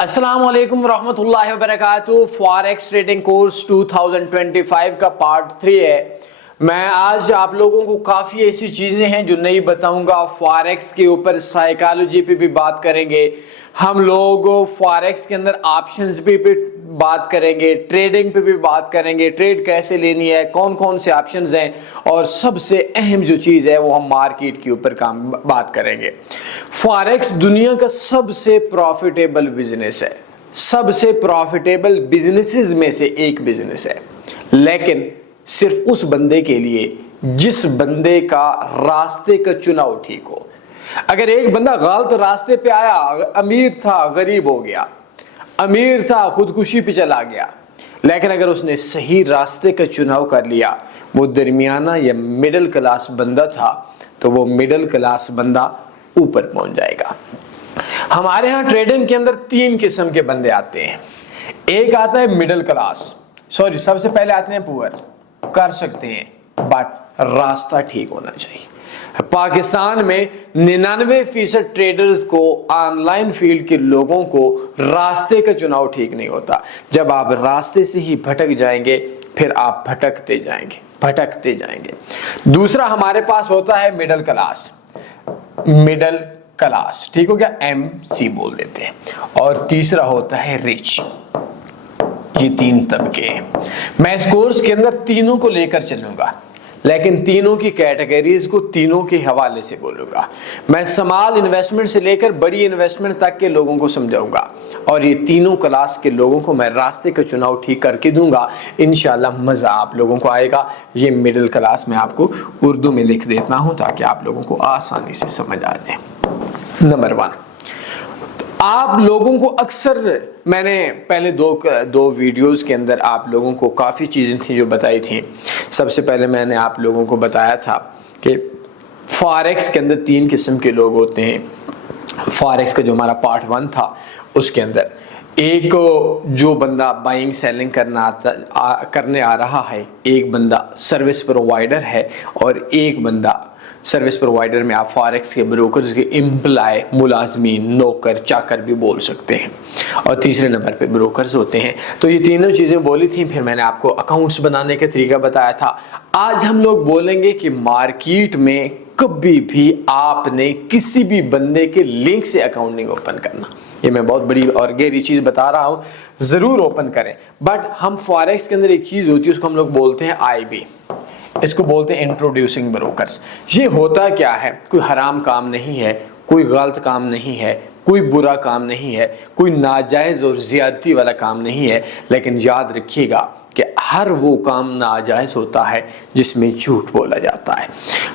अस्सलाम वालेकुम रहमतुल्लाहि व बरकातुहू। फॉरेक्स ट्रेडिंग कोर्स 2025 का पार्ट 3 है। मैं आज आप लोगों को काफ़ी ऐसी चीज़ें हैं जो नहीं बताऊंगा। फॉरेक्स के ऊपर साइकोलॉजी पे भी बात करेंगे हम लोग, फॉरेक्स के अंदर ऑप्शंस पे बात करेंगे, ट्रेडिंग पे भी बात करेंगे, ट्रेड कैसे लेनी है, कौन कौन से ऑप्शंस हैं, और सबसे अहम जो चीज़ है वो हम मार्केट के ऊपर बात करेंगे। फॉरेक्स दुनिया का सबसे प्रॉफिटेबल बिजनेस है, सबसे प्रॉफिटेबल बिजनेसेस में से एक बिजनेस है, लेकिन सिर्फ उस बंदे के लिए जिस बंदे का रास्ते का चुनाव ठीक हो। अगर एक बंदा गलत रास्ते पे आया, अमीर था गरीब हो गया, अमीर था खुदकुशी पे चला गया, लेकिन अगर उसने सही रास्ते का चुनाव कर लिया, वो दरमियाना या मिडिल क्लास बंदा था, तो वो मिडिल क्लास बंदा ऊपर पहुंच जाएगा। हमारे यहाँ ट्रेडिंग के अंदर तीन किस्म के बंदे आते हैं। एक आता है मिडिल क्लास, सबसे पहले आते हैं पुअर, कर सकते हैं बट रास्ता ठीक होना चाहिए। पाकिस्तान में 99% ट्रेडर्स को, ऑनलाइन फील्ड के लोगों को रास्ते का चुनाव ठीक नहीं होता। जब आप रास्ते से ही भटक जाएंगे फिर आप भटकते जाएंगे। दूसरा हमारे पास होता है मिडिल क्लास, ठीक हो गया, MC बोल देते हैं। और तीसरा होता है रिच। ये तीन तबके हैं। मैं इस कोर्स के अंदर तीनों को लेकर चलूंगा, लेकिन तीनों की कैटेगरीज को तीनों के हवाले से बोलूंगा। मैं स्मॉल इन्वेस्टमेंट से लेकर बड़ी इन्वेस्टमेंट तक के लोगों को समझाऊंगा, और ये तीनों क्लास के लोगों को मैं रास्ते का चुनाव ठीक करके दूंगा। इंशाल्लाह मजा आप लोगों को आएगा। ये मिडिल क्लास में आपको उर्दू में लिख देता हूं ताकि आप लोगों को आसानी से समझ आ जाए। नंबर 1, आप लोगों को अक्सर मैंने पहले दो वीडियोस के अंदर आप लोगों को काफ़ी चीज़ें थी जो बताई थी। सबसे पहले मैंने आप लोगों को बताया था कि फॉरेक्स के अंदर तीन किस्म के लोग होते हैं। फॉरेक्स का जो हमारा पार्ट 1 था उसके अंदर एक जो बंदा बाइंग सेलिंग करने आ रहा है, एक बंदा सर्विस प्रोवाइडर है, और एक बंदा सर्विस प्रोवाइडर में आप फॉरेक्स के ब्रोकर्स के एम्प्लॉय, मुलाजमीन, नौकर, चाकर भी बोल सकते हैं, और तीसरे नंबर पे ब्रोकर्स होते हैं। तो ये तीनों चीज़ें बोली थी। फिर मैंने आपको अकाउंट्स बनाने का तरीका बताया था। आज हम लोग बोलेंगे कि मार्केट में कभी भी आपने किसी भी बंदे के लिंक से अकाउंट नहीं ओपन करना। ये मैं बहुत बड़ी और गहरी चीज़ बता रहा हूँ, ज़रूर ओपन करें। बट हम फॉरेक्स के अंदर एक चीज़ होती है, उसको हम लोग बोलते हैं IB, इसको बोलते हैं इंट्रोड्यूसिंग ब्रोकर्स। ये होता क्या है? कोई हराम काम नहीं है, कोई गलत काम नहीं है, कोई बुरा काम नहीं है, कोई नाजायज़ और ज़्यादती वाला काम नहीं है, लेकिन याद रखिएगा कि हर वो काम नाजायज़ होता है जिसमें झूठ बोला जाता है।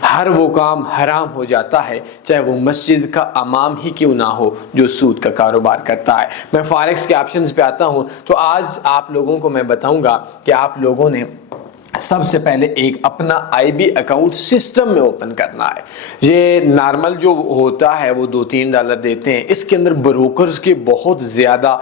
हर वो काम हराम हो जाता है, चाहे वो मस्जिद का इमाम ही क्यों ना हो जो सूद का कारोबार करता है। मैं फॉरेक्स के ऑप्शंस पे आता हूँ, तो आज आप लोगों को मैं बताऊँगा कि आप लोगों ने सबसे पहले एक अपना IB अकाउंट सिस्टम में ओपन करना है। ये नॉर्मल जो होता है वो $2-3 देते हैं। इसके अंदर ब्रोकर्स के बहुत ज़्यादा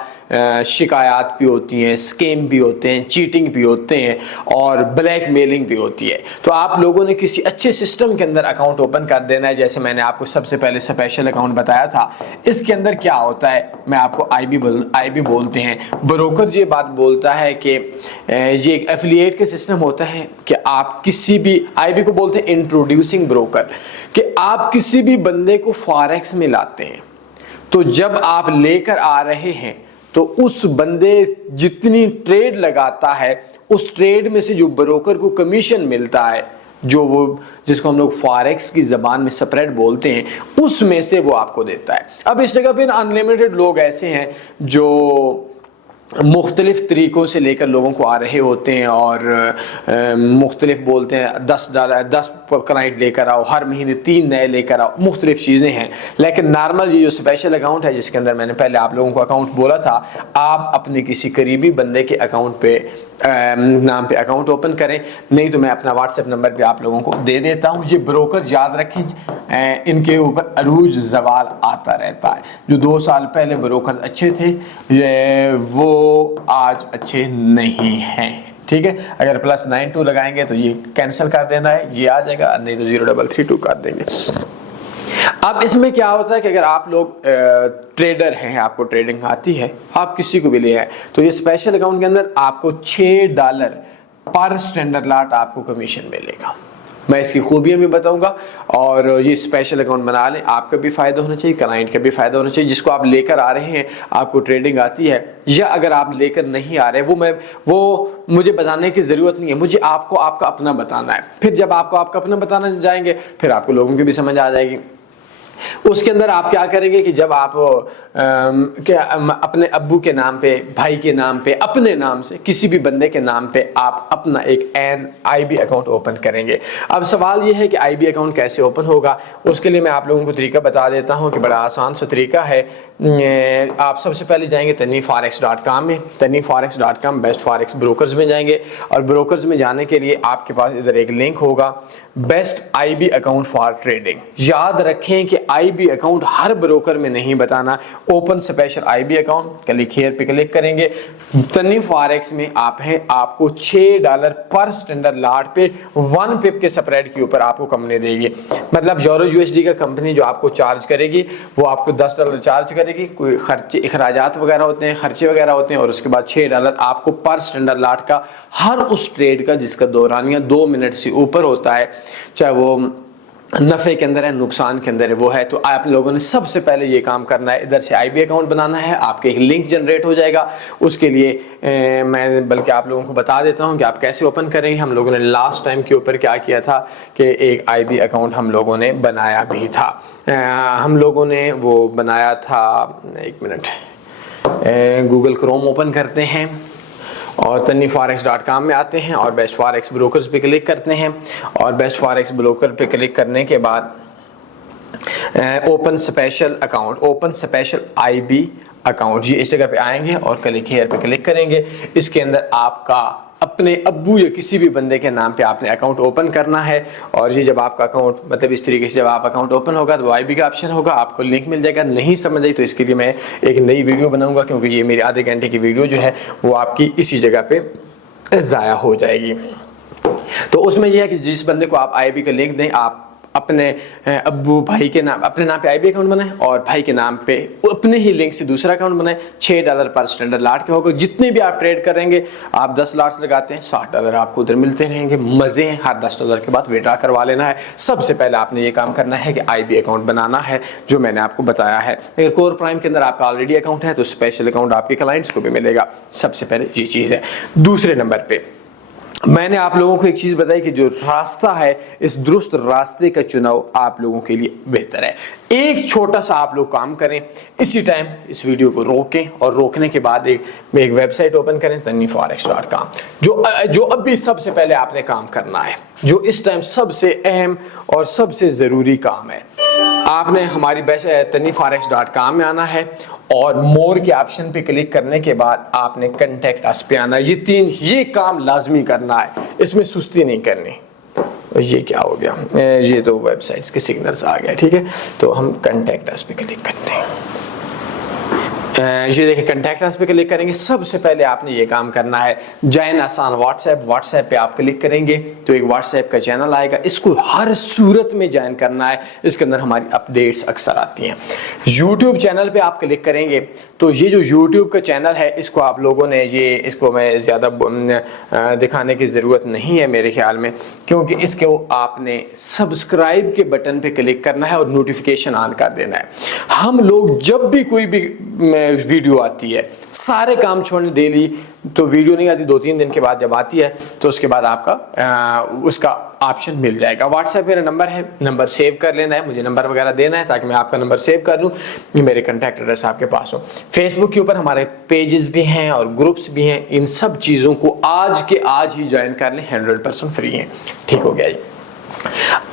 शिकायत भी होती हैं, स्कैम भी होते हैं, चीटिंग भी होते हैं, और ब्लैकमेलिंग भी होती है। तो आप लोगों ने किसी अच्छे सिस्टम के अंदर अकाउंट ओपन कर देना है। जैसे मैंने आपको सबसे पहले स्पेशल अकाउंट बताया था। इसके अंदर क्या होता है, मैं आपको IB बोलते हैं। ब्रोकर ये बात बोलता है कि ये एक एफिलिएट का सिस्टम होता है कि आप किसी भी, IB को बोलते हैं इंट्रोड्यूसिंग ब्रोकर, कि आप किसी भी बंदे को फॉरेक्स में लाते हैं, तो जब आप लेकर आ रहे हैं तो उस बंदे जितनी ट्रेड लगाता है, उस ट्रेड में से जो ब्रोकर को कमीशन मिलता है, जो वो जिसको हम लोग फॉरेक्स की ज़बान में स्प्रेड बोलते हैं, उसमें से वो आपको देता है। अब इस जगह पे अनलिमिटेड लोग ऐसे हैं जो मुख्तलिफ तरीक़ों से लेकर लोगों को आ रहे होते हैं, और मुख्तलिफ बोलते हैं 10 क्लाइंट लेकर आओ, हर महीने 3 नए लेकर आओ, मुख्तलिफ चीज़ें हैं। लेकिन नॉर्मल ये जो स्पेशल अकाउंट है, जिसके अंदर मैंने पहले आप लोगों को अकाउंट बोला था, आप अपने किसी करीबी बंदे के अकाउंट पे नाम पे अकाउंट ओपन करें, नहीं तो मैं अपना व्हाट्सएप नंबर पे आप लोगों को दे देता हूँ। ये ब्रोकर याद रखें, इनके ऊपर अरूज जवाल आता रहता है। जो 2 साल पहले ब्रोकर अच्छे थे, वो आज अच्छे नहीं हैं, ठीक है। अगर +92 लगाएंगे तो ये कैंसिल कर देना है, ये आ जाएगा, नहीं तो 0332 कर देंगे। अब इसमें क्या होता है कि अगर आप लोग ट्रेडर हैं, आपको ट्रेडिंग आती है, आप किसी को भी ले आए, तो ये स्पेशल अकाउंट के अंदर आपको $6 पर स्टैंडर्ड लॉट आपको कमीशन मिलेगा। मैं इसकी खूबियां भी बताऊंगा और ये स्पेशल अकाउंट बना लें, आपका भी फायदा होना चाहिए, क्लाइंट का भी फायदा होना चाहिए। जिसको आप लेकर आ रहे हैं, आपको ट्रेडिंग आती है, या अगर आप लेकर नहीं आ रहे, वो मुझे बताने की जरूरत नहीं है, मुझे आपको आपका अपना बताना है। फिर जब आपको आपका अपना बताना जाएंगे, फिर आपको लोगों की भी समझ आ जाएगी। उसके अंदर आप क्या करेंगे कि जब आप अपने अब्बू के नाम पे, भाई के नाम पे, अपने नाम से, किसी भी बंदे के नाम पे आप अपना एक IB अकाउंट ओपन करेंगे। अब सवाल यह है कि IB अकाउंट कैसे ओपन होगा। उसके लिए मैं आप लोगों को तरीका बता देता हूं कि बड़ा आसान सा तरीका है। आप सबसे पहले जाएंगे taniforex.com में, taniforex.com बेस्ट फॉरेक्स ब्रोकर्स में जाएंगे, और ब्रोकर्स में जाने के लिए आपके पास इधर एक लिंक होगा, best IB account for trading. याद रखें कि IB अकाउंट हर ब्रोकर में नहीं बताना। Open special IB account, click here पे क्लिक करेंगे। तनी फॉरेक्स में आप हैं, आपको $6 पर स्टैंडर्ड लॉट पे 1 पिप के स्प्रेड के ऊपर आपको कंपनी देगी। मतलब यूरो USD का कंपनी जो आपको चार्ज करेगी, वो आपको $10 चार्ज करेगी। कोई खर्चे अखराजात वगैरह होते हैं, खर्चे वगैरह होते हैं, और उसके बाद $6 आपको पर स्टैंडर्ड लॉट का हर उस ट्रेड का जिसका दौरानिया 2 मिनट से ऊपर होता है, चाहे वो नफे के अंदर है, नुकसान के अंदर है, वो है। तो आप लोगों ने सबसे पहले ये काम करना है, इधर से IB अकाउंट बनाना है। आपके एक लिंक जनरेट हो जाएगा। उसके लिए मैं बल्कि आप लोगों को बता देता हूं कि आप कैसे ओपन करेंगे। हम लोगों ने लास्ट टाइम के ऊपर क्या किया था कि एक IB अकाउंट हम लोगों ने बनाया भी था। हम लोगों ने वो बनाया था, 1 मिनट, गूगल क्रोम ओपन करते हैं और taniforex.com में आते हैं और बेस्ट फॉरेक्स ब्रोकर्स पे क्लिक करते हैं, और बेस्ट फॉरेक्स ब्रोकर पे क्लिक करने के बाद open special account, open special IB account, ये इस जगह पे आएंगे और क्लिक हियर पे क्लिक करेंगे। इसके अंदर आपका अपने अब्बू या किसी भी बंदे के नाम पे आपने अकाउंट ओपन करना है। और ये जब आपका अकाउंट, मतलब इस तरीके से जब आप अकाउंट ओपन होगा तो IB का ऑप्शन होगा, आपको लिंक मिल जाएगा। नहीं समझ आई तो इसके लिए मैं एक नई वीडियो बनाऊंगा, क्योंकि ये मेरी आधे घंटे की वीडियो जो है वो आपकी इसी जगह पे ज़ाया हो जाएगी। तो उसमें यह है कि जिस बंदे को आप IB का लिंक दें, आप अपने अब्बू भाई के नाम, अपने नाम पे IB अकाउंट बनाए और भाई के नाम पे अपने ही लिंक से दूसरा अकाउंट बनाए। $6 पर स्टैंडर्ड लॉट के होगा। जितने भी आप ट्रेड करेंगे, आप 10 लॉट्स लगाते हैं, $60 आपको उधर मिलते रहेंगे। मजे हैं। हर $10 के बाद विड्रॉ करवा लेना है। सबसे पहले आपने ये काम करना है कि IB अकाउंट बनाना है, जो मैंने आपको बताया है। अगर कोर प्राइम के अंदर आपका ऑलरेडी अकाउंट है तो स्पेशल अकाउंट आपके क्लाइंट्स को भी मिलेगा। सबसे पहले ये चीज़ है। दूसरे नंबर पे मैंने आप लोगों को एक चीज बताई कि जो रास्ता है, इस दुरुस्त रास्ते का चुनाव आप लोगों के लिए बेहतर है। एक छोटा सा आप लोग काम करें, इसी टाइम इस वीडियो को रोकें और रोकने के बाद एक वेबसाइट ओपन करें, taniforex.com, जो अभी सबसे पहले आपने काम करना है, जो इस टाइम सबसे अहम और सबसे जरूरी काम है। आपने हमारी taniforex.com में आना है और मोर के ऑप्शन पे क्लिक करने के बाद आपने कांटेक्ट अस पे आना है। ये काम लाजमी करना है, इसमें सुस्ती नहीं करनी। ये क्या हो गया, ये तो वेबसाइट्स के सिग्नल्स आ गए। ठीक है, तो हम कांटेक्ट अस पे क्लिक करते हैं। ये देखिए, कांटेक्ट अस पे क्लिक करेंगे। सबसे पहले आपने ये काम करना है, जॉइन आसान व्हाट्सएप पे आप क्लिक करेंगे तो एक व्हाट्सएप का चैनल आएगा। इसको हर सूरत में ज्वाइन करना है। इसके अंदर हमारी अपडेट्स अक्सर आती हैं। यूट्यूब चैनल पे आप क्लिक करेंगे तो ये जो यूट्यूब का चैनल है, इसको आप लोगों ने इसको मैं ज़्यादा दिखाने की ज़रूरत नहीं है मेरे ख्याल में, क्योंकि इसको आपने सब्सक्राइब के बटन पे क्लिक करना है और नोटिफिकेशन ऑन कर देना है। हम लोग जब भी कोई भी वीडियो आती है, सारे काम छोड़ने, डेली तो वीडियो नहीं आती, 2-3 दिन के बाद जब आती है तो उसके बाद आपका उसका ऑप्शन मिल जाएगा। व्हाट्सएप मेरा नंबर है, नंबर सेव कर लेना है, मुझे नंबर वगैरह देना है ताकि मैं आपका नंबर सेव कर लूँ, मेरे कॉन्टैक्ट एड्रेस आपके पास हो। फेसबुक के ऊपर हमारे पेजेस भी हैं और ग्रुप्स भी हैं। इन सब चीज़ों को आज के आज ही ज्वाइन कर लें, 100% फ्री हैं। ठीक हो गया जी।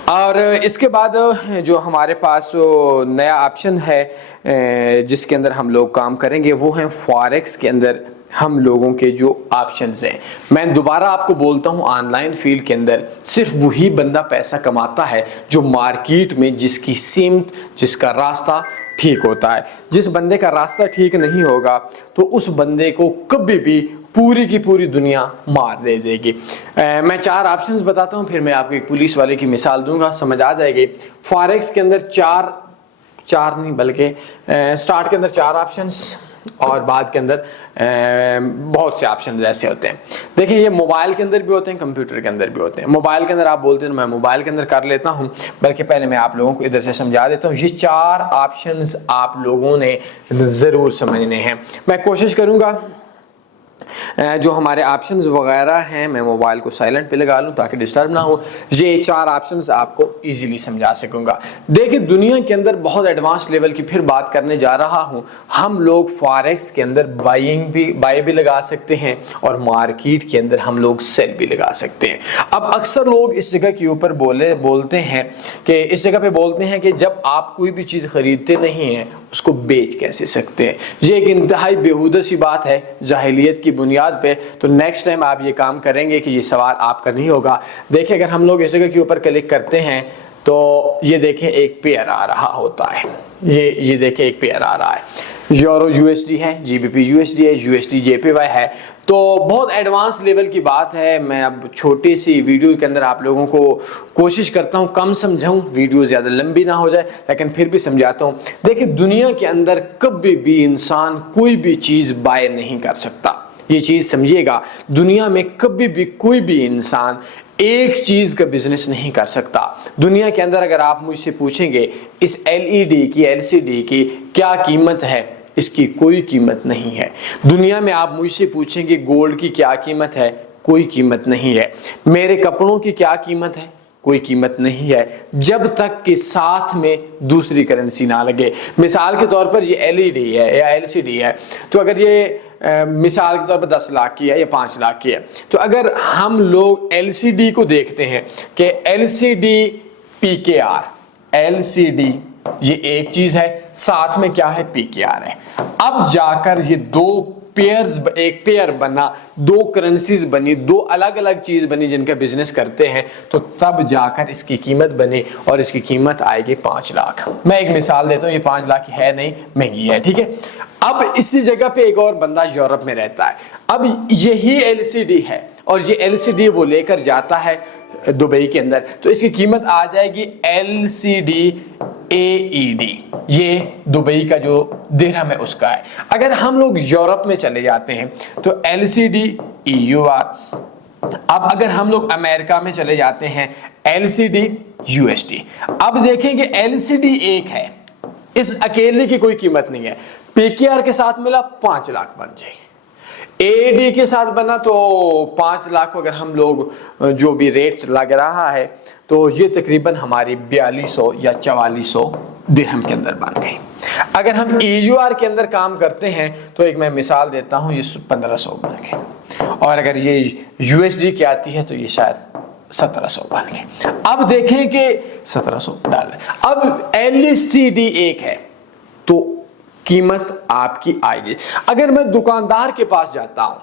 और इसके बाद जो हमारे पास नया ऑप्शन है जिसके अंदर हम लोग काम करेंगे, वो है फॉरेक्स के अंदर हम लोगों के जो ऑप्शंस हैं। मैं दोबारा आपको बोलता हूं, ऑनलाइन फील्ड के अंदर सिर्फ वही बंदा पैसा कमाता है जो मार्केट में जिसकी सिमत, जिसका रास्ता ठीक होता है। जिस बंदे का रास्ता ठीक नहीं होगा तो उस बंदे को कभी भी पूरी की पूरी दुनिया मार दे देगी। मैं 4 ऑप्शंस बताता हूं, फिर मैं आपको एक पुलिस वाले की मिसाल दूंगा, समझ आ जाएगी। फॉरेक्स के अंदर 4 4 नहीं बल्कि स्टार्ट के अंदर 4 ऑप्शंस और बाद के अंदर बहुत से ऑप्शन ऐसे होते हैं। देखिए ये मोबाइल के अंदर भी होते हैं, कंप्यूटर के अंदर भी होते हैं। मोबाइल के अंदर आप बोलते हैं मैं मोबाइल के अंदर कर लेता हूं, बल्कि पहले मैं आप लोगों को इधर से समझा देता हूं। ये 4 ऑप्शंस आप लोगों ने ज़रूर समझने हैं। मैं कोशिश करूंगा जो हमारे ऑप्शंस वगैरह हैं मैं मोबाइल को साइलेंट पे लगा लूं ताकि डिस्टर्ब ना हो। ये 4 ऑप्शंस आपको इजीली समझा सकूंगा। देखिए दुनिया के अंदर बहुत एडवांस लेवल की फिर बात करने जा रहा हूं। हम लोग फॉरेक्स के अंदर बाय भी लगा सकते हैं और मार्केट के अंदर हम लोग सेल भी लगा सकते हैं। अब अक्सर लोग इस जगह के ऊपर बोलते हैं कि इस जगह पे बोलते हैं कि जब आप कोई भी चीज़ खरीदते नहीं हैं उसको बेच कैसे सकते हैं। ये एक इंतहाई बेहुदा सी बात है जाहिलियत की बुनियाद पे। तो नेक्स्ट टाइम आप ये काम करेंगे कि ये सवाल आपका नहीं होगा। देखिए अगर हम लोग इस जगह के ऊपर क्लिक करते हैं तो ये देखें एक पेयर आ रहा होता है। ये देखें एक पेयर आ रहा है। यूरो यूएसडी है, जीबीपी यूएसडी है, यूएसडी जेपीवाई है। तो बहुत एडवांस लेवल की बात है। मैं अब छोटी सी वीडियो के अंदर आप लोगों को कोशिश करता हूं कम समझाऊं, वीडियो ज़्यादा लंबी ना हो जाए, लेकिन फिर भी समझाता हूं। देखिए दुनिया के अंदर कभी भी इंसान कोई भी चीज़ बाय नहीं कर सकता। ये चीज़ समझिएगा, दुनिया में कभी भी कोई भी इंसान एक चीज का बिजनेस नहीं कर सकता। दुनिया के अंदर अगर आप मुझसे पूछेंगे इस एलईडी की, एलसीडी की क्या कीमत है, इसकी कोई कीमत नहीं है। दुनिया में आप मुझसे पूछेंगे गोल्ड की क्या कीमत है, कोई कीमत नहीं है। मेरे कपड़ों की क्या कीमत है, कोई कीमत नहीं है, जब तक कि साथ में दूसरी करेंसी ना लगे। मिसाल के तौर पर ये एलईडी है या एलसीडी है, तो अगर ये मिसाल के तौर पर 10 लाख की है या 5 लाख की है, तो अगर हम लोग एलसीडी को देखते हैं कि एलसीडी पीकेआर, एलसीडी ये एक चीज है, साथ में क्या है, पीकेआर है। अब जाकर ये दो पेयर्स, एक पेयर बना, 2 करेंसीज बनी, 2 अलग अलग चीज बनी जिनका बिजनेस करते हैं, तो तब जाकर इसकी कीमत बनी और इसकी कीमत आएगी 5 लाख। मैं एक मिसाल देता हूं, ये 5 लाख की है नहीं, महंगी है, ठीक है। अब इसी जगह पे एक और बंदा यूरोप में रहता है। अब यही एलसीडी है और ये एलसीडी वो लेकर जाता है दुबई के अंदर, तो इसकी कीमत आ जाएगी एलसीडी एईडी, ये दुबई का जो दिरहम है उसका है। अगर हम लोग यूरोप में चले जाते हैं तो एलसीडी ईयूआर। अब अगर हम लोग अमेरिका में चले जाते हैं एलसीडी यूएसडी। अब देखेंगे एलसीडी एक है, इस अकेले की कोई कीमत नहीं है। पीकेआर के साथ मिला 5 लाख बन जाएगी। एडी के साथ बना तो 5 लाख, अगर हम लोग जो भी रेट लग रहा है तो ये तकरीबन हमारी 4200 या 4400 दिरहम के अंदर बन गई। अगर हम ईयूआर के अंदर काम करते हैं तो एक मैं मिसाल देता हूं, ये 1500 बन गए, और अगर ये यूएसडी की आती है तो ये शायद 1700 बन गए। अब देखें कि 1700 डॉलर। अब एलसीडी एक है तो कीमत आपकी आएगी। अगर मैं दुकानदार के पास जाता हूं,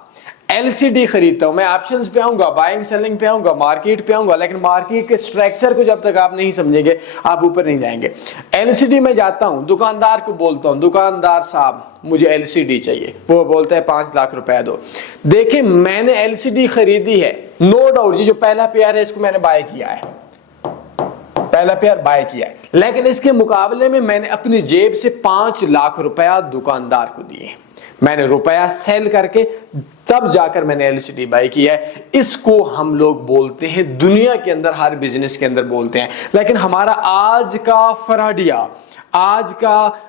एलसीडी खरीदता हूं, मैं ऑप्शंस पे आऊंगा, बाइंग सेलिंग पे आऊंगा, मार्केट पे आऊंगा, लेकिन मार्केट के स्ट्रक्चर को जब तक आप नहीं समझेंगे आप ऊपर नहीं जाएंगे। एलसीडी में जाता हूं, दुकानदार को बोलता हूं, दुकानदार साहब मुझे एलसीडी चाहिए, वो बोलता है 5 लाख रुपए दो। देखिए मैंने एलसीडी खरीदी है, नो डाउट, ये जो पहला पेयर है इसको मैंने बाय किया है, पहला पेयर बाय किया है, लेकिन इसके मुकाबले में मैंने अपनी जेब से 5 लाख रुपया दुकानदार को दिए। मैंने रुपया सेल करके तब जाकर मैंने एलसीडी बाय किया है। इसको हम लोग बोलते हैं, दुनिया के अंदर हर बिजनेस के अंदर बोलते हैं, लेकिन हमारा आज का फराडिया, आज का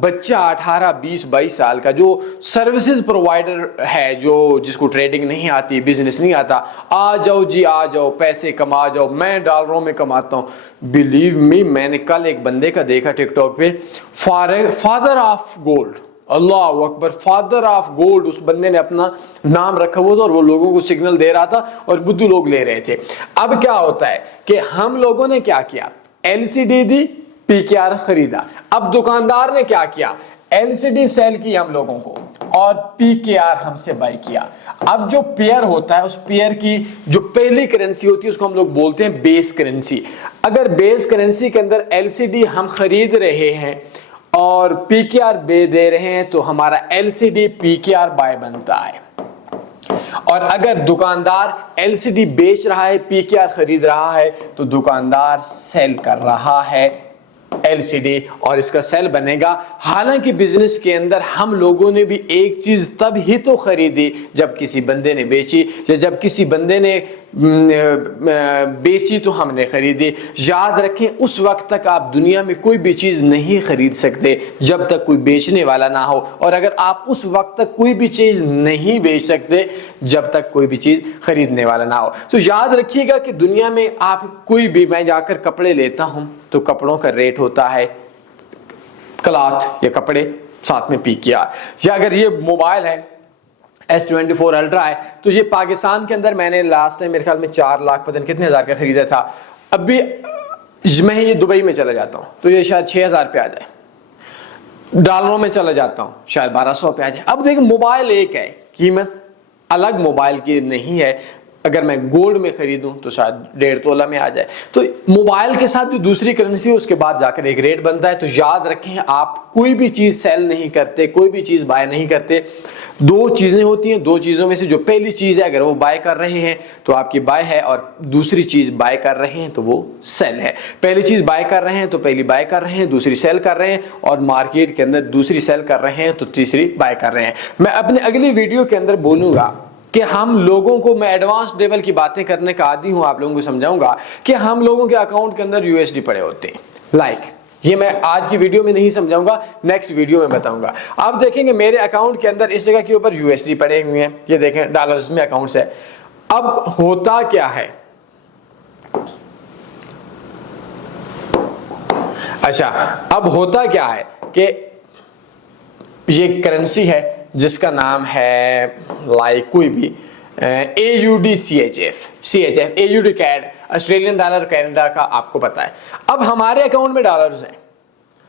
बच्चा 18, 20, 22 साल का जो सर्विसेज प्रोवाइडर है, जो जिसको ट्रेडिंग नहीं आती, बिजनेस नहीं आता, आ जाओ जी आ जाओ, पैसे कमा जाओ, मैं डॉलरों में कमाता हूं। बिलीव मी, मैंने कल एक बंदे का देखा टिकटॉक पे, father of gold, Allah Akbar, father of gold, उस बंदे ने अपना नाम रखा हुआ था और वो लोगों को सिग्नल दे रहा था और बुद्धू लोग ले रहे थे। अब क्या होता है कि हम लोगों ने क्या किया, एलसीडी दी, पीकेआर खरीदा। अब दुकानदार ने क्या किया, एलसीडी सेल की हम लोगों को और पीकेआर हमसे बाय किया। अब जो पेयर होता है, उस पेयर की जो पहली करेंसी होती है उसको हम लोग बोलते हैं बेस करेंसी। अगर बेस करेंसी के अंदर एलसीडी हम खरीद रहे हैं और पीकेआर बे दे रहे हैं तो हमारा एलसीडी पीकेआर बाय बनता है। और अगर दुकानदार एलसीडी बेच रहा है, पीकेआर खरीद रहा है, तो दुकानदार सेल कर रहा है LCD और इसका सेल बनेगा। हालांकि बिजनेस के अंदर हम लोगों ने भी एक चीज तब ही तो खरीदी जब किसी बंदे ने बेची, या जब किसी बंदे ने बेची तो हमने खरीदी। याद रखें, उस वक्त तक आप दुनिया में कोई भी चीज नहीं खरीद सकते जब तक कोई बेचने वाला ना हो, और अगर आप उस वक्त तक कोई भी चीज नहीं बेच सकते जब तक कोई भी चीज खरीदने वाला ना हो। तो याद रखिएगा कि दुनिया में आप कोई भी, मैं जाकर कपड़े लेता हूं तो कपड़ों का रेट होता है क्लॉथ या कपड़े साथ में PKR, या अगर ये मोबाइल है S24 अल्ट्रा है तो ये पाकिस्तान के अंदर मैंने लास्ट टाइम मेरे ख्याल में 4 लाख पता नहीं कितने हजार का खरीदा था। अभी मैं ये दुबई में चला जाता हूं तो ये शायद 6000 पे आ जाए, डॉलरों में चला जाता हूं शायद 1200 पे आ जाए। अब देखिए मोबाइल एक है, कीमत अलग मोबाइल की नहीं है। अगर मैं गोल्ड में खरीदूं तो शायद 1.5 तोला में आ जाए। तो मोबाइल के साथ जो दूसरी करेंसी है उसके बाद जाकर एक रेट बनता है। तो याद रखें, आप कोई भी चीज सेल नहीं करते, कोई भी चीज बाय नहीं करते। दो चीजें होती हैं, दो चीजों में से जो पहली चीज है अगर वो बाय कर रहे हैं तो आपकी बाय है, और दूसरी चीज बाय कर रहे हैं तो वो सेल है। पहली चीज बाय कर रहे हैं तो पहली बाय कर रहे हैं, दूसरी सेल कर रहे हैं, और मार्केट के अंदर दूसरी सेल कर रहे हैं तो तीसरी बाय कर रहे हैं। मैं अपने अगली वीडियो के अंदर बोलूंगा कि हम लोगों को, मैं एडवांस लेवल की बातें करने का आदी हूं, आप लोगों को समझाऊंगा कि हम लोगों के अकाउंट के अंदर USD पड़े होते हैं। ये मैं आज की वीडियो में नहीं समझाऊंगा, नेक्स्ट वीडियो में बताऊंगा। आप देखेंगे मेरे अकाउंट के अंदर इस जगह के ऊपर USD पड़े हुए हैं, ये देखें डॉलर्स में अकाउंट्स है। अब होता क्या है, अच्छा अब होता क्या है कि ये करेंसी है जिसका नाम है कोई भी AUD CHF AUD CAD, Australian dollar Canada का आपको पता है। अब हमारे अकाउंट में डॉलर्स हैं,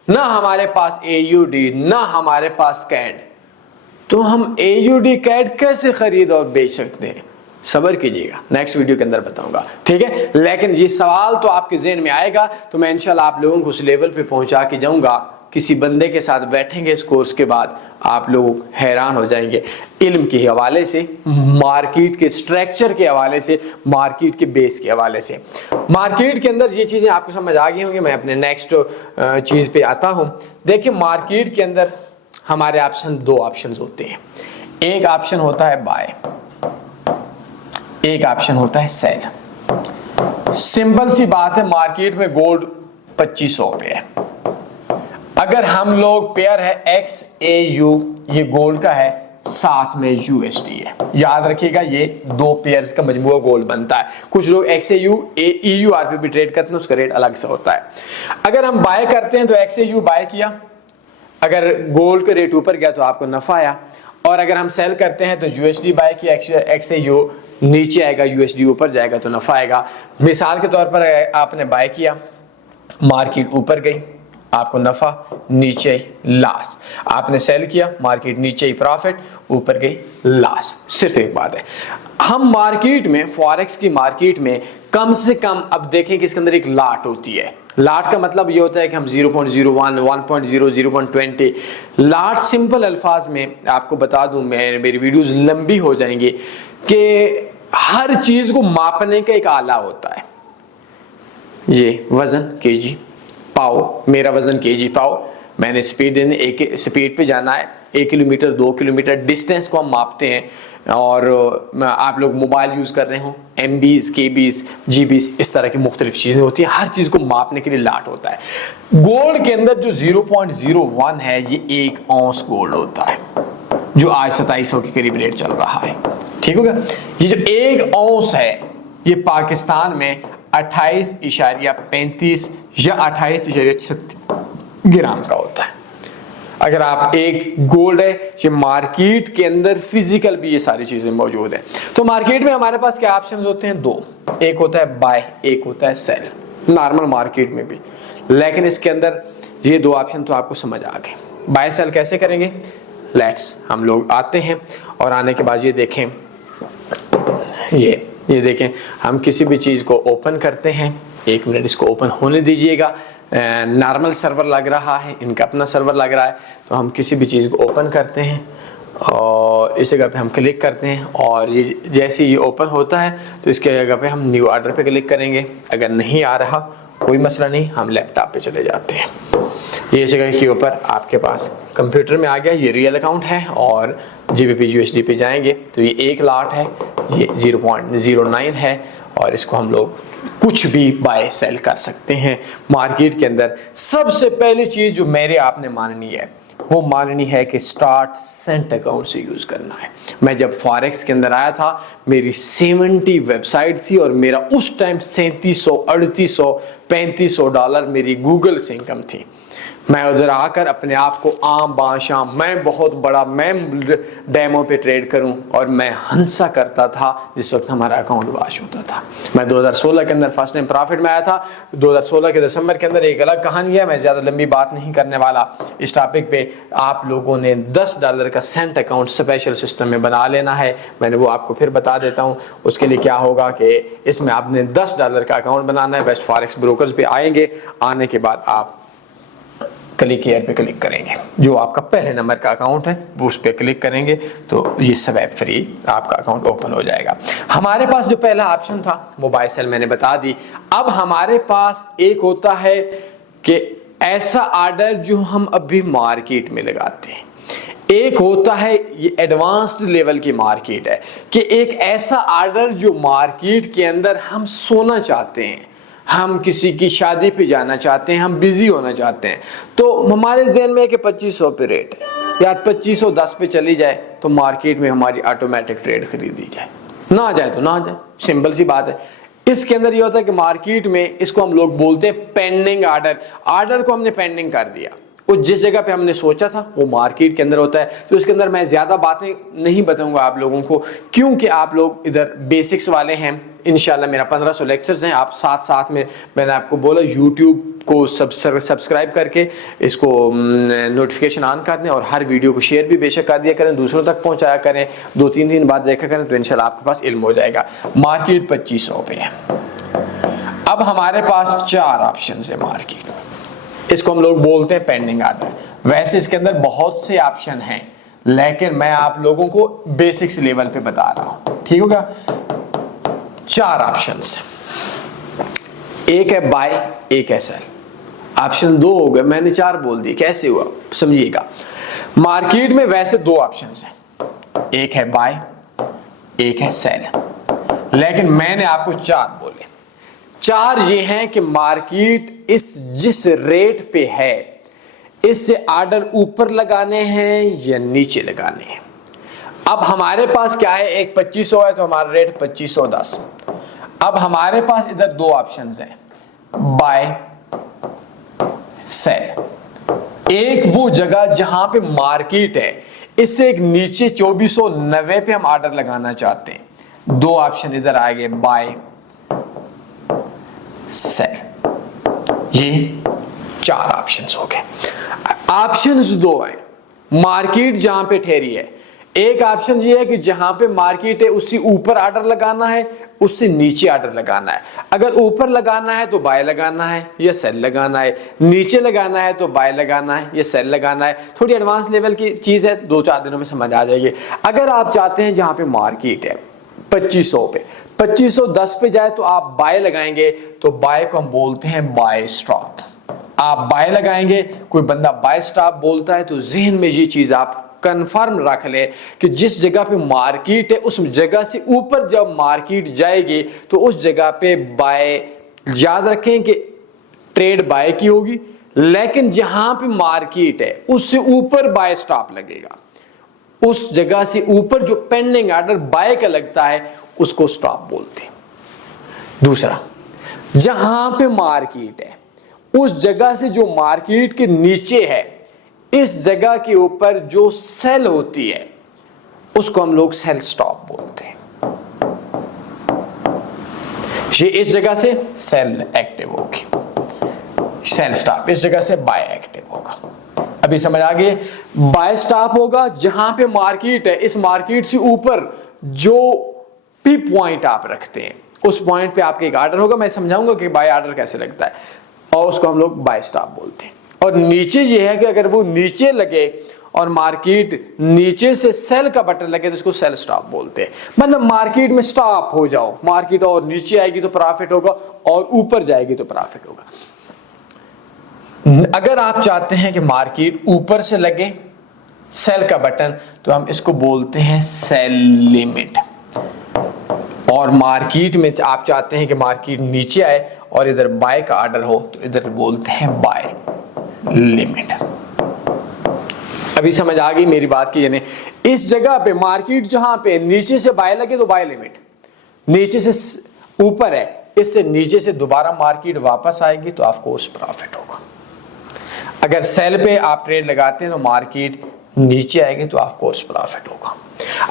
ना हमारे पास AUD ना हमारे पास कैड, तो हम AUD कैड कैसे खरीद और बेच सकते हैं? सब्र कीजिएगा, नेक्स्ट वीडियो के अंदर बताऊंगा, ठीक है। लेकिन ये सवाल तो आपके ज़हन में आएगा, तो मैं इंशाल्लाह आप लोगों को उस लेवल पे पहुंचा के जाऊंगा। किसी बंदे के साथ बैठेंगे इस कोर्स के बाद, आप लोग हैरान हो जाएंगे इल्म के हवाले से, मार्केट के स्ट्रक्चर के हवाले से, मार्केट के बेस के हवाले से। मार्केट के अंदर ये चीज़ें आपको समझ आ गई होंगी। मैं अपने नेक्स्ट चीज़ पे आता हूँ। देखिए मार्केट के अंदर हमारे दो ऑप्शन होते हैं। एक ऑप्शन होता है बाय, एक ऑप्शन होता है सेल। सिंपल सी बात है, मार्केट में गोल्ड 2500 पे है। अगर हम लोग पेयर है XAU, ये गोल्ड का है, साथ में USD है। याद रखिएगा ये दो पेयर्स का मजमूआ गोल्ड बनता है। कुछ लोग XAU EUR पे भी ट्रेड करते हैं, उसका रेट अलग से होता है। अगर हम बाय करते हैं तो XAU बाय किया, अगर गोल्ड का रेट ऊपर गया तो आपको नफा आया, और अगर हम सेल करते हैं तो USD बाय किया, XAU नीचे आएगा, USD ऊपर जाएगा तो नफा आएगा। मिसाल के तौर पर आपने बाय किया, मार्केट ऊपर गई, आपको नफा, नीचे लॉस। आपने सेल किया, मार्केट नीचे ही प्रॉफिट, ऊपर गई लॉस। सिर्फ एक बात है, हम मार्केट में, फॉरेक्स की मार्केट में कम से कम, अब देखें कि इसके अंदर एक लाट होती है। लाट का मतलब ये होता है कि हम 0.01, 1.0, 0.20 लाट। सिंपल अल्फाज में आपको बता दूं, मेरी वीडियोस लंबी हो जाएंगी, कि हर चीज को मापने का एक आला होता है। ये वजन केजी पाओ, मेरा वजन केजी पाओ, मैंने स्पीड देने, एक स्पीड पे जाना है, 1 किलोमीटर 2 किलोमीटर डिस्टेंस को हम मापते हैं। और आप लोग मोबाइल यूज कर रहे हो, MBs KBs GBs इस तरह की मुख्तलिफ चीजें होती हैं, हर चीज को मापने के लिए लाट होता है। गोल्ड के अंदर जो 0.01 है, ये 1 औंस गोल्ड होता है, जो आज 2700 के करीब रेट चल रहा है। ठीक हो गया। ये जो 1 औंस है, ये पाकिस्तान में 28.35 या 28.36 ग्राम का होता है। अगर आप एक गोल्ड है, ये मार्केट के अंदर फिजिकल भी ये सारी चीजें मौजूद है। तो मार्केट में हमारे पास क्या ऑप्शंस होते हैं? 2, एक होता है बाय, एक होता है सेल, नॉर्मल मार्केट में भी। लेकिन इसके अंदर ये 2 ऑप्शन तो आपको समझ आ गए। बाय सेल कैसे करेंगे? लेट्स हम लोग आते हैं, और आने के बाद ये देखें, ये देखें, हम किसी भी चीज को ओपन करते हैं। 1 मिनट इसको ओपन होने दीजिएगा। नॉर्मल सर्वर लग रहा है, इनका अपना सर्वर लग रहा है। तो हम किसी भी चीज़ को ओपन करते हैं और इस जगह पे हम क्लिक करते हैं, और ये जैसे ये ओपन होता है तो इसके जगह पे हम न्यू ऑर्डर पे क्लिक करेंगे। अगर नहीं आ रहा कोई मसला नहीं, हम लैपटॉप पे चले जाते हैं। ये जगह के ऊपर आपके पास कंप्यूटर में आ गया, ये रियल अकाउंट है और GBP USD पे जाएंगे तो ये 1 लाट है, ये 0.09 है और इसको हम लोग कुछ भी बाय सेल कर सकते हैं मार्केट के अंदर। सबसे पहली चीज जो मेरे आपने माननी है वो माननी है कि स्टार्ट सेंट अकाउंट से यूज करना है। मैं जब फॉरेक्स के अंदर आया था मेरी 70 वेबसाइट थी और मेरा उस टाइम 3700, 3800, $3500 मेरी गूगल से इनकम थी। मैं उधर आकर अपने आप को आम बाशाम मैं बहुत बड़ा मैं डेमो पे ट्रेड करूं और मैं हंसा करता था जिस वक्त हमारा अकाउंट वाश होता था। मैं 2016 के अंदर फर्स्ट टाइम प्रॉफिट में आया था। 2016 के दिसंबर के अंदर एक अलग कहानी है, मैं ज़्यादा लंबी बात नहीं करने वाला इस टॉपिक पे। आप लोगों ने $10 का सेंट अकाउंट स्पेशल सिस्टम में बना लेना है, मैंने वो आपको फिर बता देता हूँ। उसके लिए क्या होगा कि इसमें आपने $10 का अकाउंट बनाना है। बेस्ट फॉरेक्स ब्रोकर्स पे आएंगे, आने के बाद आप क्लिक हियर पे क्लिक करेंगे, जो आपका पहले नंबर का अकाउंट है वो उस पर क्लिक करेंगे तो ये स्वैप फ्री आपका अकाउंट ओपन हो जाएगा। हमारे पास जो पहला ऑप्शन था वो बाय सेल मैंने बता दी। अब हमारे पास एक होता है कि ऐसा ऑर्डर जो हम अभी मार्केट में लगाते हैं, एक होता है ये एडवांस्ड लेवल की मार्केट है कि एक ऐसा ऑर्डर जो मार्केट के अंदर हम सोना चाहते हैं, हम किसी की शादी पे जाना चाहते हैं, हम बिजी होना चाहते हैं, तो हमारे ज़हन में है कि 2500 पे रेट है यार, 2510 पे चली जाए तो मार्केट में हमारी ऑटोमेटिक ट्रेड खरीदी जाए, ना आ जाए तो ना आ जाए, सिंपल सी बात है। इसके अंदर ये होता है कि मार्केट में इसको हम लोग बोलते हैं पेंडिंग ऑर्डर। ऑर्डर को हमने पेंडिंग कर दिया, वो जिस जगह पे हमने सोचा था वो मार्केट के अंदर होता है। तो इसके अंदर मैं ज़्यादा बातें नहीं बताऊंगा आप लोगों को, क्योंकि आप लोग इधर बेसिक्स वाले हैं। इंशाल्लाह मेरा 1500 लेक्चर्स हैं। आप साथ साथ में मैंने आपको बोला यूट्यूब को सब्सक्राइब करके इसको नोटिफिकेशन ऑन कर दें और हर वीडियो को शेयर भी बेशक कर दिया करें, दूसरों तक पहुंचाया करें, 2-3 दिन बाद देखा करें तो इंशाल्लाह आपके पास इल्म हो जाएगा। मार्केट 2500 पे है। अब हमारे पास 4 ऑप्शन है मार्केट में, इसको हम लोग बोलते हैं पेंडिंग ऑर्डर। वैसे इसके अंदर बहुत से ऑप्शन हैं लेकिन मैं आप लोगों को बेसिक्स लेवल पे बता रहा हूं, ठीक होगा। 4 ऑप्शंस, एक है बाय, एक है सेल। ऑप्शन 2 हो गए, मैंने 4 बोल दिए, कैसे हुआ समझिएगा। मार्केट में वैसे 2 ऑप्शंस हैं, एक है बाय, एक है सेल, लेकिन मैंने आपको 4 बोले। 4 ये हैं कि मार्केट जिस रेट पे है इससे ऑर्डर ऊपर लगाने हैं या नीचे लगाने हैं। अब हमारे पास क्या है, एक 2500 है तो हमारा रेट 2510। अब हमारे पास इधर 2 ऑप्शंस हैं, बाय सेल। एक वो जगह जहां पे मार्केट है इससे एक नीचे 2490 पे हम ऑर्डर लगाना चाहते हैं। 2 ऑप्शन इधर आ गए, बाय सेल। ये 4 ऑप्शंस हो गए। ऑप्शंस 2 हैं, मार्केट जहां पे ठहरी है। एक ऑप्शन ये है कि जहां पे मार्केट है उससे ऊपर ऑर्डर लगाना है, उससे नीचे ऑर्डर लगाना है। अगर ऊपर लगाना है तो बाय लगाना है या सेल लगाना है, नीचे लगाना है तो बाय लगाना है या सेल लगाना है। थोड़ी एडवांस लेवल की चीज है, 2-4 दिनों में समझ आ जाएगी। अगर आप चाहते हैं जहां पे मार्केट है 2500 पे 2510 पे जाए तो आप बाय लगाएंगे, तो बाय को हम बोलते हैं बाय स्टॉप। आप बाय लगाएंगे, कोई बंदा बाय स्टॉप बोलता है तो जहन में ये चीज आप कंफर्म रख ले कि जिस जगह पे मार्केट है उस जगह से ऊपर जब मार्केट जाएगी तो उस जगह पे बाय, याद रखें कि ट्रेड बाय की होगी, लेकिन जहां पे मार्केट है उससे ऊपर बाय स्टॉप लगेगा। उस जगह से ऊपर जो पेंडिंग ऑर्डर बाय का लगता है उसको स्टॉप बोलते हैं। दूसरा, जहां पे मार्केट है उस जगह से जो मार्केट के नीचे है इस जगह के ऊपर जो सेल होती है उसको हम लोग सेल स्टॉप बोलते हैं। ये इस जगह से सेल एक्टिव होगी, सेल स्टॉप इस जगह से बाय एक्टिव होगा। अभी समझ आ गई। बाय स्टॉप होगा जहां पे मार्केट है, इस मार्केट से ऊपर जो भी पॉइंट आप रखते हैं उस पॉइंट पे आपके एक ऑर्डर होगा। मैं समझाऊंगा कि बाय ऑर्डर कैसे लगता है और उसको हम लोग बाय स्टॉप बोलते हैं। और नीचे ये है कि अगर वो नीचे लगे और मार्केट नीचे से सेल का बटन लगे तो इसको सेल स्टॉप बोलते हैं। मतलब मार्केट में स्टॉप हो जाओ, मार्केट और नीचे आएगी तो प्रॉफिट होगा और ऊपर जाएगी तो प्रॉफिट होगा। अगर आप चाहते हैं कि मार्केट ऊपर से लगे सेल का बटन तो हम इसको बोलते हैं सेल लिमिट, और मार्केट में आप चाहते हैं कि मार्केट नीचे आए और इधर बाय का ऑर्डर हो तो इधर बोलते हैं बाय लिमिट। अभी समझ आ गई मेरी बात की? यानी इस जगह पे मार्केट जहां पे नीचे से बाय लगे तो बाय लिमिट, नीचे से ऊपर है, इससे नीचे से दोबारा मार्केट वापस आएगी तो ऑफ कोर्स प्रॉफिट होगा। अगर सेल पे आप ट्रेड लगाते हैं तो मार्केट नीचे आएगी तो ऑफ कोर्स प्रॉफिट होगा।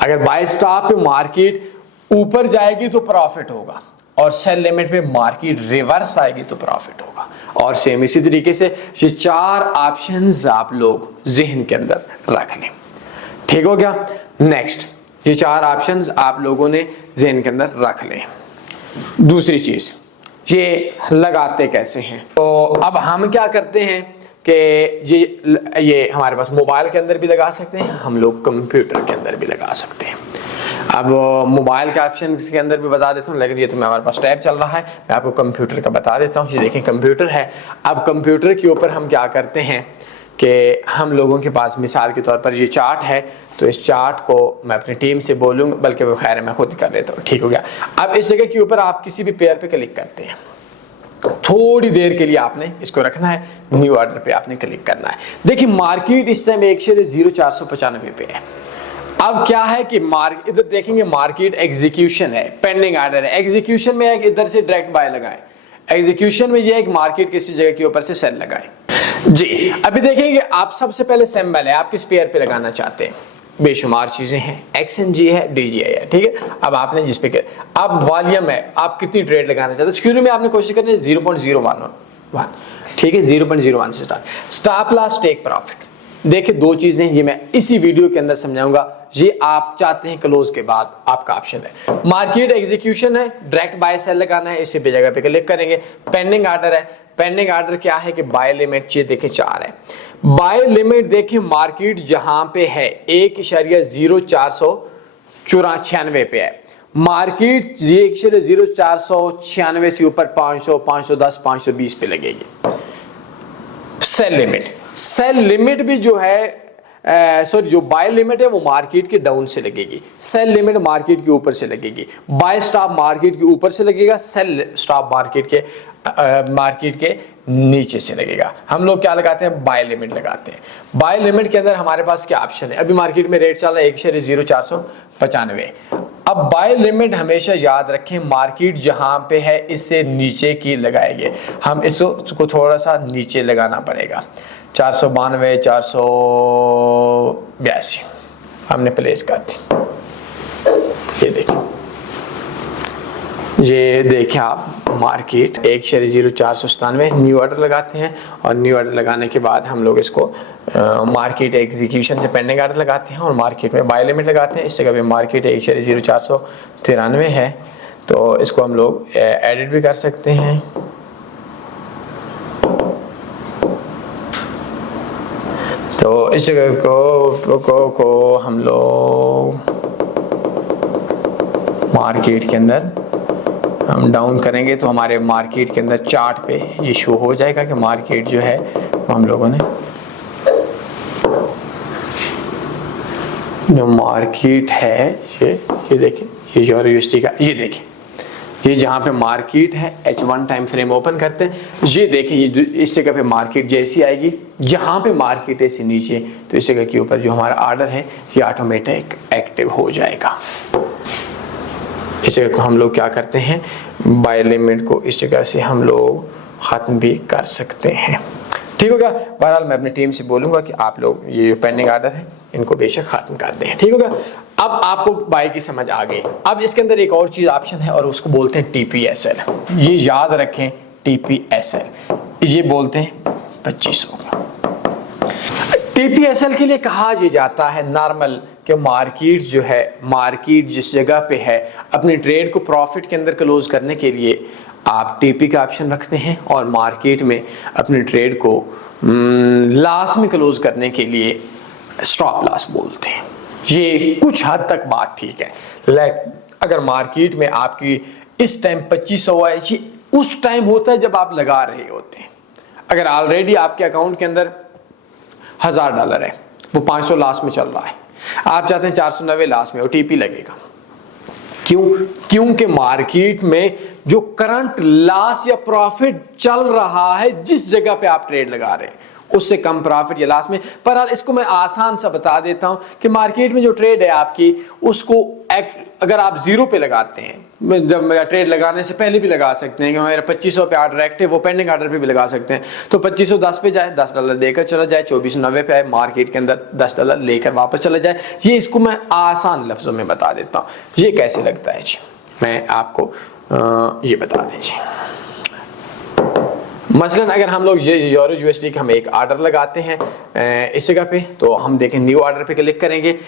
अगर बाय स्टॉप पे मार्केट ऊपर जाएगी तो प्रॉफिट होगा, और सेल लिमिट पे मार्केट रिवर्स आएगी तो प्रॉफिट होगा। और सेम इसी तरीके से ये 4 ऑप्शंस आप लोग जहन के अंदर रख लें। ठीक हो गया? नेक्स्ट, ये 4 ऑप्शंस आप लोगों ने जहन के अंदर रख लें। दूसरी चीज, ये लगाते कैसे हैं? तो अब हम क्या करते हैं कि ये हमारे पास मोबाइल के अंदर भी लगा सकते हैं, हम लोग कंप्यूटर के अंदर भी लगा सकते हैं। अब मोबाइल के ऑप्शन के अंदर भी बता देता हूँ, लेकिन ये तो हमारे पास टैब चल रहा है, मैं आपको कंप्यूटर का बता देता हूँ। ये देखें कंप्यूटर है। अब कंप्यूटर के ऊपर हम क्या करते हैं कि हम लोगों के पास मिसाल के तौर पर ये चार्ट है, तो इस चार्ट को मैं अपनी टीम से बोलूँगा, बल्कि वो खैर मैं खुद कर लेता हूँ। ठीक हो गया? अब इस जगह के ऊपर आप किसी भी पेयर पे क्लिक करते हैं, थोड़ी देर के लिए आपने इसको रखना है, न्यू ऑर्डर पे आपने क्लिक करना है। देखिए मार्केट इस समय 1.0495 पे है। अब क्या है कि इधर देखेंगे मार्केट एग्जीक्यूशन है, पेंडिंग ऑर्डर है। एग्जीक्यूशन में है कि इधर से डायरेक्ट बाय लगाएं, एग्जीक्यूशन में ये है कि मार्केट किसी जगह के ऊपर से सेल लगाएं। जी अभी देखेंगे आप सबसे पहले सिंबल है, आप किस पेयर पे लगाना चाहते हैं। बेशुमार चीजें हैं, XNG है, DGI है। ठीक है? अब आपने जिस पे अब वॉल्यूम है, आप कितनी ट्रेड लगाना चाहते हैं। शुरू में आपने कोशिश करनी है 0.011, ठीक है, 0.01 से स्टॉप लॉस टेक प्रॉफिट। देखिए 2 चीजें ये मैं इसी वीडियो के अंदर समझाऊंगा। ये आप चाहते हैं क्लोज के बाद आपका ऑप्शन है। मार्केट एग्जीक्यूशन है, डायरेक्ट बाय सेल लगाना है, इसी पे जगह पे क्लिक करेंगे। पेंडिंग ऑर्डर है, पेंडिंग ऑर्डर क्या है कि बाय लिमिट, ये देखें 4 है। बाय लिमिट देखें मार्केट जहां पे है 1.0496 पे है, मार्केट 1.0496 से ऊपर 500, 510, 520 पे लगेगी सेल लिमिट। सेल लिमिट भी जो है सॉरी जो बाय लिमिट है वो मार्केट के डाउन से लगेगी, सेल लिमिट मार्केट के ऊपर से लगेगी। बाय स्टॉप मार्केट के ऊपर से लगेगा, सेल स्टॉप मार्केट के नीचे से लगेगा। हम लोग क्या लगाते हैं? बाय लिमिट लगाते हैं। बाय लिमिट के अंदर हमारे पास क्या ऑप्शन है? अभी मार्केट में रेट चल रहा है 1.0495। अब बाय लिमिट हमेशा याद रखें, मार्केट जहां पे है इससे नीचे की लगाएंगे। हम इसको थोड़ा सा नीचे लगाना पड़ेगा, 492, 482 हमने प्लेस कर दी। ये देखिए आप मार्केट 1.0497 न्यू ऑर्डर लगाते हैं, और न्यू ऑर्डर लगाने के बाद हम लोग इसको मार्केट एग्जीक्यूशन से पेंडिंग ऑर्डर लगाते हैं और मार्केट में बाय लिमिट लगाते हैं। इस जगह पे मार्केट 1.0493 है, तो इसको हम लोग एडिट भी कर सकते हैं। तो इस जगह को हम लोग मार्केट के अंदर हम डाउन करेंगे तो हमारे मार्केट के अंदर चार्ट पे ये शो हो जाएगा कि मार्केट जो है हम लोगों ने जो मार्केट है ये देखिए, ये यूएसडी का, ये देखिए ये जहाँ पे मार्केट है H1 टाइम फ्रेम ओपन करते हैं, ये देखिए ये इस जगह पे मार्केट जैसी आएगी, जहाँ पे मार्केट है नीचे, तो इस जगह के ऊपर जो हमारा ऑर्डर है ये ऑटोमेटिक एक्टिव हो जाएगा। इस जगह को हम लोग क्या करते हैं, बाय लिमिट को इस जगह से हम लोग ख़त्म भी कर सकते हैं। ठीक हो गया? बहरहाल मैं अपनी टीम से बोलूँगा कि आप लोग ये जो पेंडिंग ऑर्डर है इनको बेशक ख़त्म कर दें। ठीक हो गया? अब आपको बाय की समझ आ गई। अब इसके अंदर एक और चीज़ ऑप्शन है और उसको बोलते हैं TPSL। ये याद रखें, TPSL ये बोलते हैं 2500 का। TPSL के लिए कहा ये जाता है नॉर्मल कि मार्केट जो है, मार्केट जिस जगह पे है अपनी ट्रेड को प्रॉफिट के अंदर क्लोज करने के लिए आप TP का ऑप्शन रखते हैं, और मार्केट में अपनी ट्रेड को लॉस में क्लोज करने के लिए स्टॉप लॉस बोलते हैं। ये कुछ हद तक बात ठीक है, लेकिन अगर मार्केट में आपकी इस टाइम 2500 है, ये उस टाइम होता है जब आप लगा रहे होते हैं। अगर ऑलरेडी आपके अकाउंट के अंदर $1000 है, वो 500 लॉस में चल रहा है, आप चाहते हैं 490 लॉस में, ओटीपी लगेगा। क्यों? क्योंकि मार्केट में जो करंट लॉस या प्रॉफिट चल रहा है, जिस जगह पे आप ट्रेड लगा रहे हैं उससे कम प्रॉफिट या लॉस में। पर इसको मैं आसान सा बता देता हूं कि मार्केट में जो ट्रेड है आपकी, उसको अगर आप 0 पे लगाते हैं, जब मेरा ट्रेड लगाने से पहले भी लगा सकते हैं कि मेरा 2500 पे ऑर्डर एक्टिव, वो पेंडिंग ऑर्डर पे भी लगा सकते हैं, तो 2510 पे जाए, $10 देकर चला जाए, 2490 पे आए, मार्केट के अंदर $10 लेकर वापस चला जाए। ये इसको मैं आसान लफ्जों में बता देता हूं। ये कैसे लगता है जी, मैं आपको ये बता दीजिए। मसलन अगर हम लोग यूरो यूएसडी का हम एक ऑर्डर लगाते हैं इस जगह पे, तो हम देखें न्यू ऑर्डर पे क्लिक करेंगे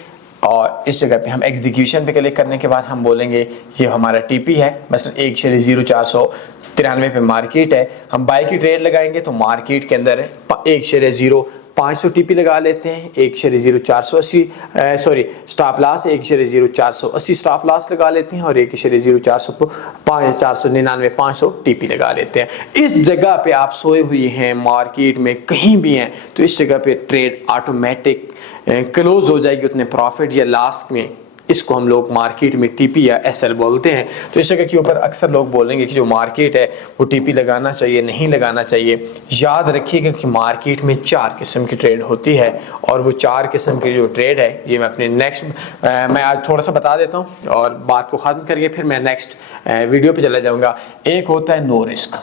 और इस जगह पे हम एग्जीक्यूशन पे क्लिक करने के बाद हम बोलेंगे ये हमारा टीपी है, मसलन 1.0493 पे मार्केट है, हम बाय की ट्रेड लगाएंगे तो मार्केट के अंदर 1.0500 टीपी लगा लेते हैं, 1.0480 sorry stop loss 1.0480 stop loss लगा लेते हैं और 1.0499 टीपी लगा लेते हैं। इस जगह पे आप सोए हुए हैं, मार्केट में कहीं भी हैं, तो इस जगह पे ट्रेड ऑटोमेटिक क्लोज हो जाएगी उतने प्रॉफिट या लॉस में। इसको हम लोग मार्केट में टीपी या एसएल बोलते हैं। तो इस जगह के ऊपर अक्सर लोग बोलेंगे कि जो मार्केट है वो टीपी लगाना चाहिए, नहीं लगाना चाहिए। याद रखिएगा कि मार्केट में 4 किस्म की ट्रेड होती है और वो 4 किस्म की जो ट्रेड है, ये मैं अपने नेक्स्ट मैं आज थोड़ा सा बता देता हूँ और बात को ख़त्म करके फिर मैं नेक्स्ट वीडियो पे चला जाऊँगा। एक होता है नो रिस्क,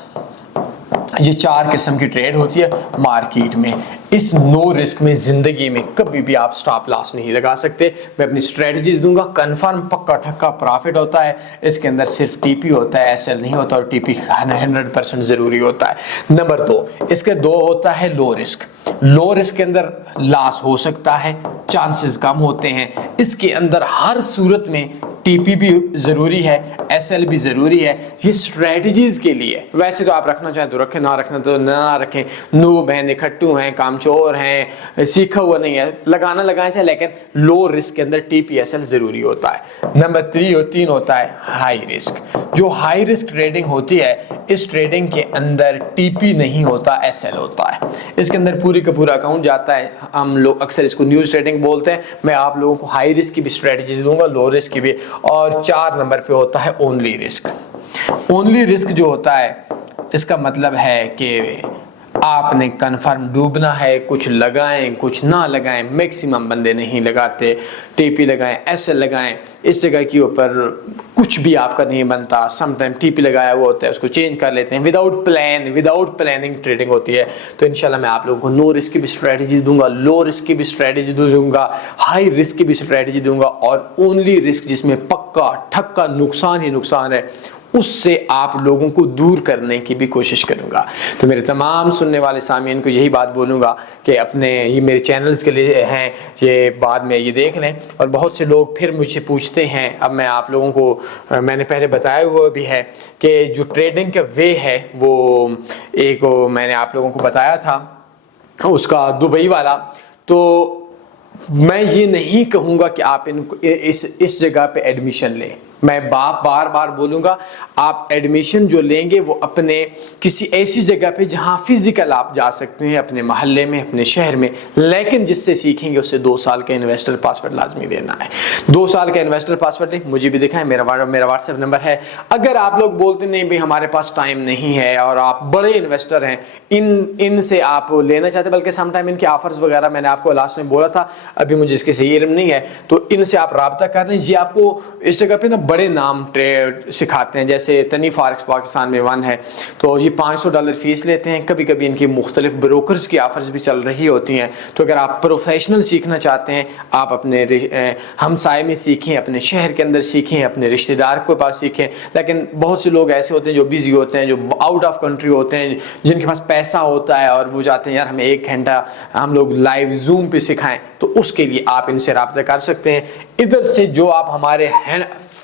ये 4 किस्म की ट्रेड होती है मार्केट में। इस नो रिस्क में जिंदगी में कभी भी आप स्टॉप लॉस नहीं लगा सकते। मैं अपनी स्ट्रेटजीज दूंगा, कंफर्म पक्का ठक्का प्रॉफिट होता है। इसके अंदर सिर्फ टीपी होता है, एसएल नहीं होता, और टीपी 100% जरूरी होता है। नंबर 2, इसके 2 होता है लो रिस्क। लो रिस्क के अंदर लॉस हो सकता है, चांसेस कम होते हैं। इसके अंदर हर सूरत में टीपी भी जरूरी है, एसएल भी जरूरी है। ये स्ट्रेटजीज के लिए, वैसे तो आप रखना चाहें तो रखें, ना रखना तो ना रखें। नूब हैं, निखट्टू हैं, कामचोर हैं, सीखा हुआ नहीं है, लगाना लगाएं चाहे, लेकिन लो रिस्क के अंदर टीपी एसएल जरूरी होता है। नंबर 3 होता है हाई रिस्क। जो हाई रिस्क ट्रेडिंग होती है, इस ट्रेडिंग के अंदर टीपी नहीं होता, एसएल होता है। इसके अंदर पूरी का पूरा अकाउंट जाता है। हम लोग अक्सर इसको न्यूज ट्रेडिंग बोलते हैं। मैं आप लोगों को हाई रिस्क की भी स्ट्रेटजीज दूंगा, लो रिस्क की भी। और 4 नंबर पे होता है ओनली रिस्क। ओनली रिस्क जो होता है, इसका मतलब है कि आपने कंफर्म डूबना है, कुछ लगाएं कुछ ना लगाएं। मैक्सिमम बंदे नहीं लगाते, टीपी लगाएं, एसएल लगाएं, इस जगह के ऊपर कुछ भी आपका नहीं बनता। समटाइम टीपी लगाया हुआ होता है, उसको चेंज कर लेते हैं। विदाउट प्लानिंग ट्रेडिंग होती है। तो इंशाल्लाह मैं आप लोगों को नो रिस्क की भी स्ट्रेटजी दूंगा, लो रिस्क की भी स्ट्रेटजी दूंगा, हाई रिस्क की भी स्ट्रेटजी दूंगा, और ओनली रिस्क जिसमें पक्का ठक्का नुकसान ही नुकसान है, उससे आप लोगों को दूर करने की भी कोशिश करूंगा। तो मेरे तमाम सुनने वाले सामीन को यही बात बोलूंगा कि अपने ये मेरे चैनल्स के लिए हैं, ये बाद में ये देख लें। और बहुत से लोग फिर मुझसे पूछते हैं, अब मैं आप लोगों को मैंने पहले बताया हुआ भी है कि जो ट्रेडिंग का वे है, वो एक मैंने आप लोगों को बताया था उसका दुबई वाला। तो मैं ये नहीं कहूँगा कि आप इस जगह पे एडमिशन लें। मैं बार बार बोलूँगा, आप एडमिशन जो लेंगे वो अपने किसी ऐसी जगह पे जहाँ फिजिकल आप जा सकते हैं, अपने मोहल्ले में, अपने शहर में, लेकिन जिससे सीखेंगे उससे 2 साल का इन्वेस्टर पासवर्ड लाजमी देना है। 2 साल का इन्वेस्टर पासवर्ड लें, मुझे भी दिखाएं, मेरा व्हाट्सएप नंबर है। अगर आप लोग बोलते नहीं भाई हमारे पास टाइम नहीं है और आप बड़े इन्वेस्टर हैं, इनसे आप लेना चाहते, बल्कि समटाइम इनके ऑफर्स वगैरह मैंने आपको लास्ट में बोला था, अभी मुझे इसके सही इल्म नहीं है, तो इनसे आप राब्ता कर लें। ये आपको इस जगह पे ना बड़े नाम ट्रेड सिखाते हैं, जैसे तनी फॉरेक्स पाकिस्तान में 1 है, तो ये $500 फीस लेते हैं। कभी कभी इनकी मुख्तलिफ ब्रोकर्स की ऑफर्स भी चल रही होती हैं। तो अगर आप प्रोफेशनल सीखना चाहते हैं, आप अपने हमसाए में सीखें, अपने शहर के अंदर सीखें, अपने रिश्तेदार के पास सीखें। लेकिन बहुत से लोग ऐसे होते हैं जो बिजी होते हैं, जो आउट ऑफ कंट्री होते हैं, जिनके पास पैसा होता है और वो चाहते हैं यार हमें 1 घंटा हम लोग लाइव जूम पे सिखाएं, तो उसके लिए आप इनसे राब्ता कर सकते हैं। इधर से जो आप हमारे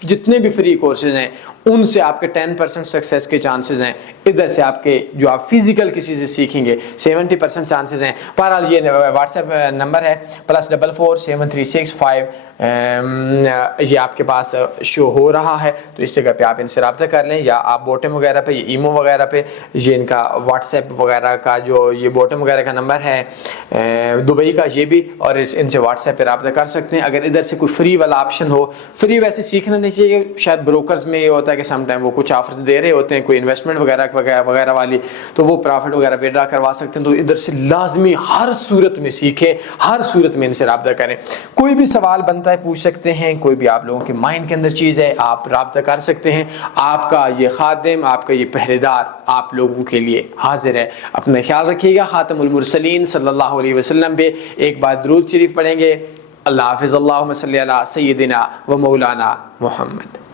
जितने भी फ्री कोर्सेज हैं, उनसे आपके 10% सक्सेस के चांसेस हैं। इधर से आपके जो आप फिजिकल किसी से सीखेंगे 70% चांसेस हैं। बहरहाल ये व्हाट्सएप नंबर है +44 ये आपके पास शो हो रहा है, तो इस जगह पे आप इनसे रब्ता कर लें, या आप बॉटम वगैरह पे, ये ईमो वगैरह पे, ये इनका व्हाट्सएप वगैरह का जो ये बॉटम वगैरह का नंबर है दुबई का, ये भी, और इनसे व्हाट्सएप पे रब्ता कर सकते हैं। अगर इधर से कोई फ्री वाला ऑप्शन हो, फ्री वैसे सीखना नहीं चाहिए, शायद ब्रोकर्स में ये होता है कि समटाइम वो कुछ ऑफर्स दे रहे होते हैं, कोई इन्वेस्टमेंट वगैरह वाली, तो वो प्रॉफिट वगैरह विड्रॉ करवा सकते हैं। तो इधर से लाजमी हर सूरत में सीखें, हर सूरत में इनसे रब्ता करें। कोई भी सवाल बनता है पूछ सकते हैं, कोई भी आप लोगों के माइंड के अंदर चीज़ है आप रब्ता कर सकते हैं। आपका ये खादिम, आपका ये पहरेदार आप लोगों के लिए हाजिर है। अपना ख्याल रखिएगा। खातमुल मुरसलीन सल्लल्लाहु अलैहि वसल्लम पे एक बार दुरूद शरीफ पढ़ेंगे। अल्लाह हाफ़िज़। अल्लाहुम्मा सल्ली अला सय्यिदिना व मौलाना मुहम्मद।